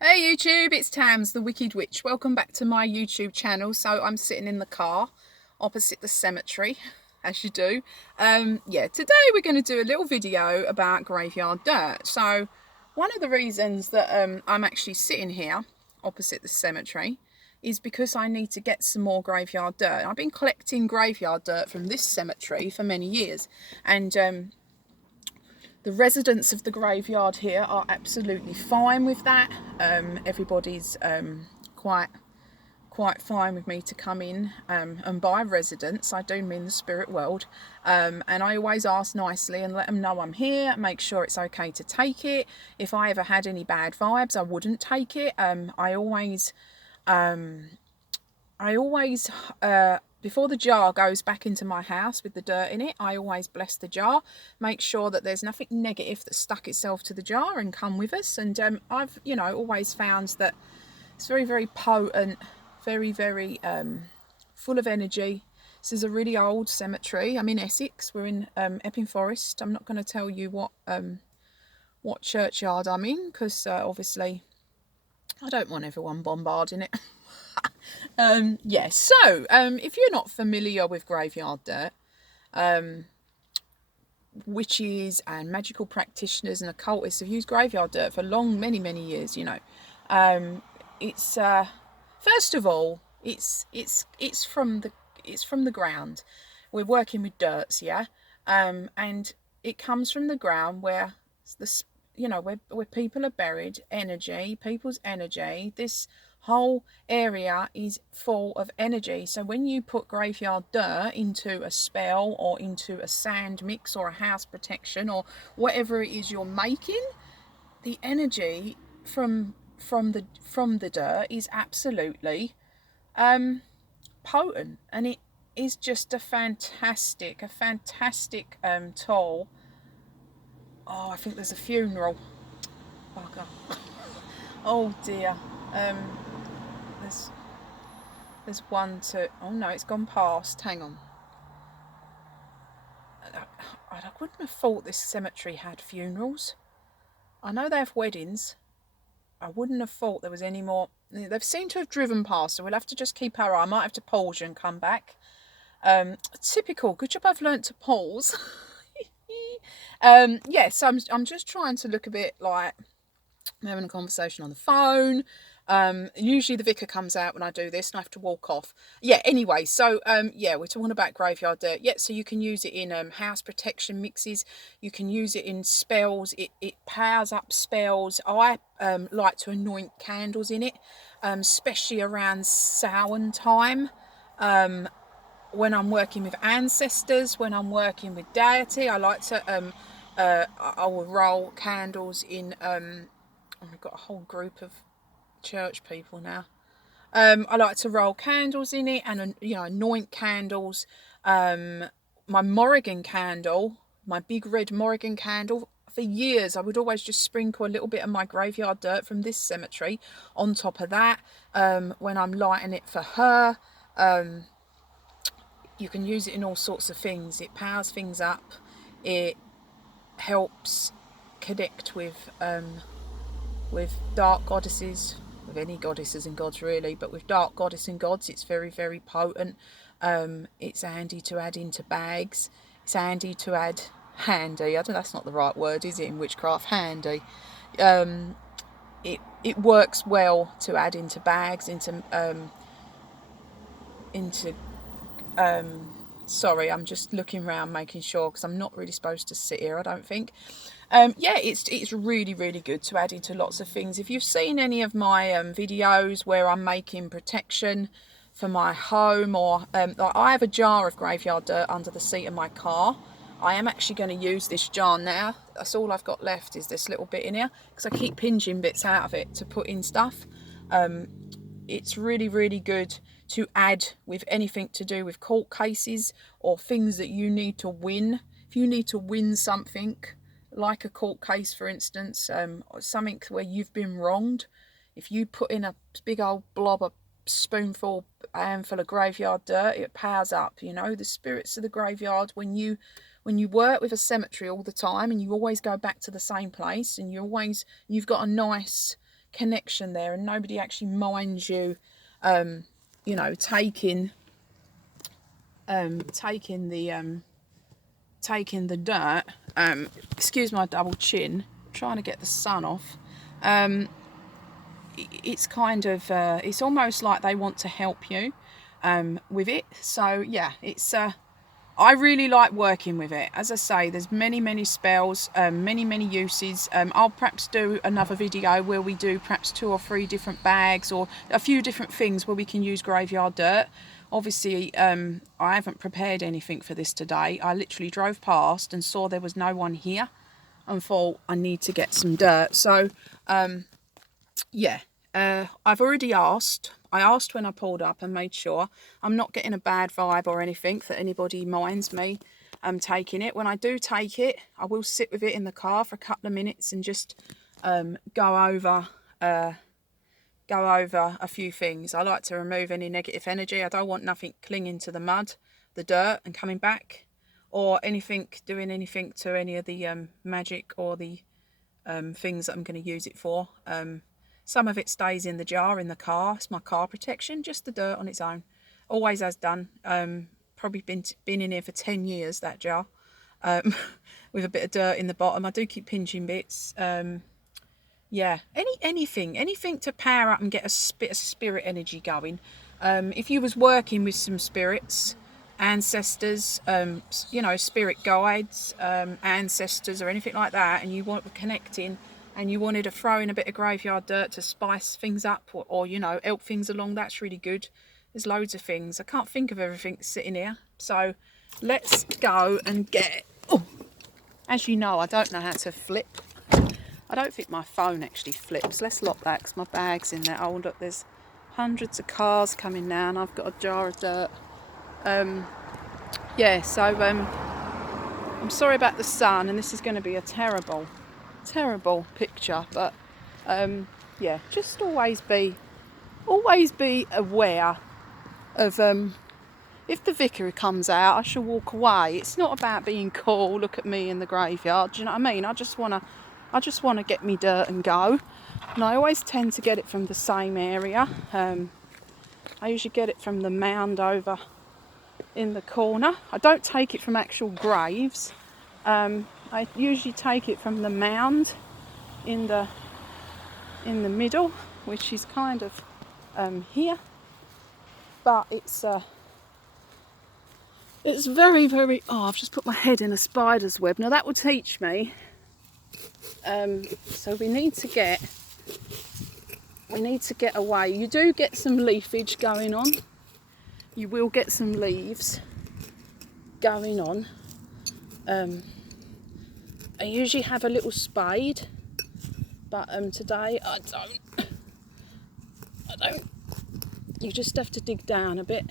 Hey YouTube, it's Tams, the Wicked Witch. Welcome back to my YouTube channel. So I'm sitting in the car opposite the cemetery, as you do. Yeah, today we're going to do a little video about graveyard dirt. So one of the reasons that I'm actually sitting here opposite the cemetery is because I need to get some more graveyard dirt. I've been collecting graveyard dirt from this cemetery for many years, and the residents of the graveyard here are absolutely fine with that. Everybody's quite fine with me to come in, and by residents I do mean the spirit world, and I always ask nicely and let them know I'm here, make sure it's okay to take it. If I ever had any bad vibes, I wouldn't take it. I always before the jar goes back into my house with the dirt in it, I always bless the jar, make sure that there's nothing negative that stuck itself to the jar and come with us. And I've, always found that it's very, very potent, very, very full of energy. This is a really old cemetery. I'm in Essex. We're in Epping Forest. I'm not going to tell you what churchyard I'm in, because obviously I don't want everyone bombarding it. Yeah, so if you're not familiar with graveyard dirt, witches and magical practitioners and occultists have used graveyard dirt for many years. It's first of all, it's from the ground. We're working with dirts, yeah, and it comes from the ground where the where people are buried. People's energy. This whole area is full of energy. So when you put graveyard dirt into a spell or into a sand mix or a house protection or whatever it is you're making, the energy from the dirt is absolutely potent, and it is just a fantastic tool. Oh, I think there's a funeral. Bugger. Oh dear. Um, there's one to. Oh no, it's gone past. Hang on. I wouldn't have thought this cemetery had funerals. I know they have weddings. I wouldn't have thought there was any more. They've seemed to have driven past, so we'll have to just keep our eye. I might have to pause and come back. Typical. Good job I've learnt to pause. Yeah, so I'm just trying to look a bit like I'm having a conversation on the phone. Usually the vicar comes out when I do this and I have to walk off. Yeah, anyway, so yeah, we're talking about graveyard dirt. Yeah, so you can use it in house protection mixes. You can use it in spells. It powers up spells. I like to anoint candles in it, especially around Samhain time. When I'm working with ancestors, when I'm working with deity, I like to I will roll candles in. I've got a whole group of church people now. I like to roll candles in it and anoint candles. My Morrigan candle, my big red Morrigan candle. For years, I would always just sprinkle a little bit of my graveyard dirt from this cemetery on top of that when I'm lighting it for her. You can use it in all sorts of things. It powers things up. It helps connect with dark goddesses, with any goddesses and gods really, but with dark goddess and gods, it's very, very potent. It's handy to add into bags. It's handy to add handy. I don't. That's not the right word, is it? In witchcraft, handy. It works well to add into bags, into sorry, I'm just looking around making sure, because I'm not really supposed to sit here, I don't think. Yeah, it's really, really good to add into lots of things. If you've seen any of my videos where I'm making protection for my home, or I have a jar of graveyard dirt under the seat of my car. I am actually going to use this jar now. That's all I've got left, is this little bit in here, because I keep pinching bits out of it to put in stuff. It's really, really good to add with anything to do with court cases or things that you need to win. If you need to win something, like a court case, for instance, something where you've been wronged, if you put in a big old blob, a spoonful, handful of graveyard dirt, it powers up. The spirits of the graveyard, when you work with a cemetery all the time and you always go back to the same place, and you've got a nice connection there, and nobody actually minds you, you know, taking the dirt. Excuse my double chin, I'm trying to get the sun off. It's kind of it's almost like they want to help you with it. So yeah, it's I really like working with it. As I say, there's many spells, many uses. I'll perhaps do another video where we do perhaps 2 or 3 different bags, or a few different things where we can use graveyard dirt. Obviously, I haven't prepared anything for this today. I literally drove past and saw there was no one here and thought I need to get some dirt. So yeah, I've already asked. I asked when I pulled up and made sure I'm not getting a bad vibe or anything that anybody minds me taking it. When I do take it, I will sit with it in the car for a couple of minutes and just go over a few things. I like to remove any negative energy. I don't want nothing clinging to the mud, the dirt, and coming back, or anything doing anything to any of the magic or the things that I'm going to use it for. Some of it stays in the jar in the car. It's my car protection, just the dirt on its own. Always has done. Probably been in here for 10 years, that jar, with a bit of dirt in the bottom. I do keep pinching bits. Yeah, anything to power up and get a bit of spirit energy going. If you was working with some spirits, ancestors, you know, spirit guides, ancestors or anything like that, and you want connecting, and you wanted to throw in a bit of graveyard dirt to spice things up, or you know, help things along, that's really good. There's loads of things. I can't think of everything sitting here, so let's go and get. Oh, as you know, I don't know how to flip. I don't think my phone actually flips. Let's lock that because my bag's in there. Oh, look, there's hundreds of cars coming now and I've got a jar of dirt. Yeah, so I'm sorry about the sun, and this is going to be a terrible picture, but yeah, just always be aware of if the vicar comes out, I shall walk away. It's not about being cool, look at me in the graveyard, do you know what I mean? I just want to get me dirt and go, and I always tend to get it from the same area. I usually get it from the mound over in the corner. I don't take it from actual graves. I usually take it from the mound in the middle, which is kind of here, but it's very oh, I've just put my head in a spider's web. Now that will teach me. So we need to get away. You do get some leafage going on. You will get some leaves going on. I usually have a little spade, but today I don't. You just have to dig down a bit,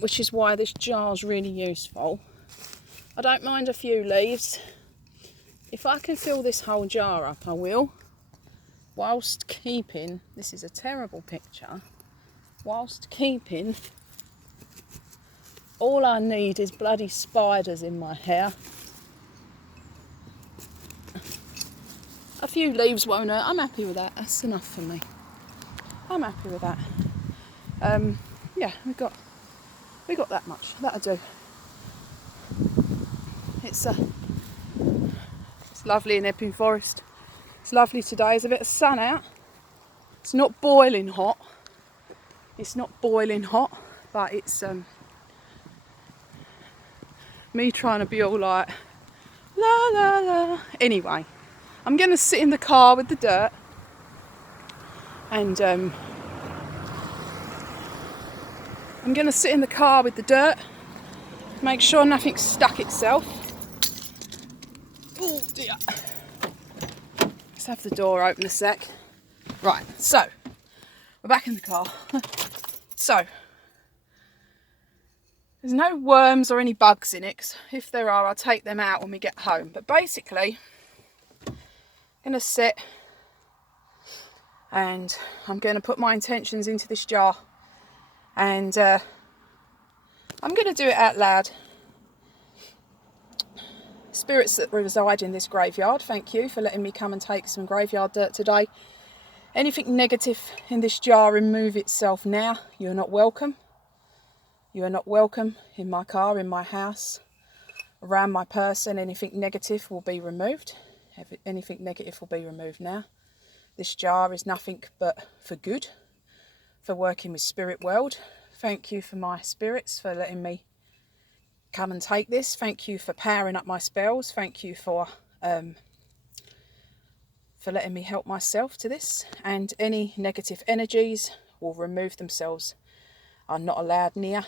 which is why this jar's really useful. I don't mind a few leaves. If I can fill this whole jar up, I will, whilst keeping, this is a terrible picture, whilst keeping, all I need is bloody spiders in my hair. A few leaves won't hurt. I'm happy with that. That's enough for me. I'm happy with that. Yeah, we got that much. That'll do. It's lovely in Epping Forest. It's lovely today. There's a bit of sun out. It's not boiling hot. But it's me trying to be all like la la la. Anyway, I'm going to sit in the car with the dirt and make sure nothing's stuck itself. Oh dear. Let's have the door open a sec. Right, so we're back in the car. So there's no worms or any bugs in it, 'cause if there are, I'll take them out when we get home. But basically, I'm going to sit and I'm going to put my intentions into this jar, and I'm going to do it out loud. Spirits that reside in this graveyard, thank you for letting me come and take some graveyard dirt today. Anything negative in this jar, remove itself now. You're not welcome. You are not welcome in my car, in my house, around my person. Anything negative will be removed. Anything negative will be removed now. This jar is nothing but for good, for working with spirit world. Thank you for my spirits, for letting me come and take this. Thank you for powering up my spells. Thank you for letting me help myself to this. And any negative energies will remove themselves, are not allowed near.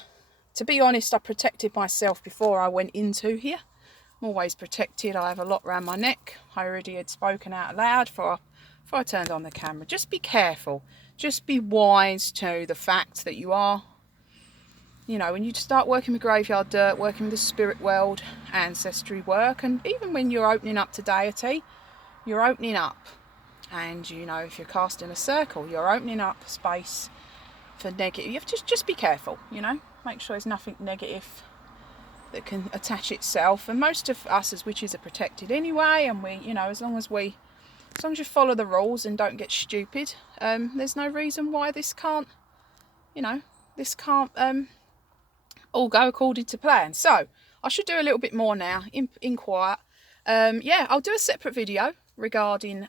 To be honest, I protected myself before I went into here. I'm always protected. I have a lot around my neck. I already had spoken out loud before I turned on the camera. Just be careful. Just be wise to the fact that you are, you know, when you start working with graveyard dirt, working with the spirit world, ancestry work, and even when you're opening up to deity, you're opening up. And, you know, if you're casting a circle, you're opening up space for negative. You have to just be careful, you know. Make sure there's nothing negative that can attach itself. And most of us as witches are protected anyway. And we, you know, as long as you follow the rules and don't get stupid, there's no reason why this can't, you know, this can't all go according to plan. So I should do a little bit more now in quiet. Yeah, I'll do a separate video regarding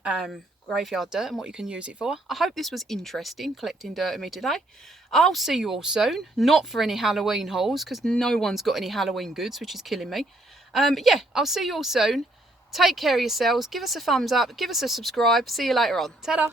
graveyard dirt and what you can use it for. I hope this was interesting, collecting dirt with me today. I'll see you all soon. Not for any Halloween hauls, because no one's got any Halloween goods, which is killing me. But yeah, I'll see you all soon. Take care of yourselves. Give us a thumbs up. Give us a subscribe. See you later on. Ta-da!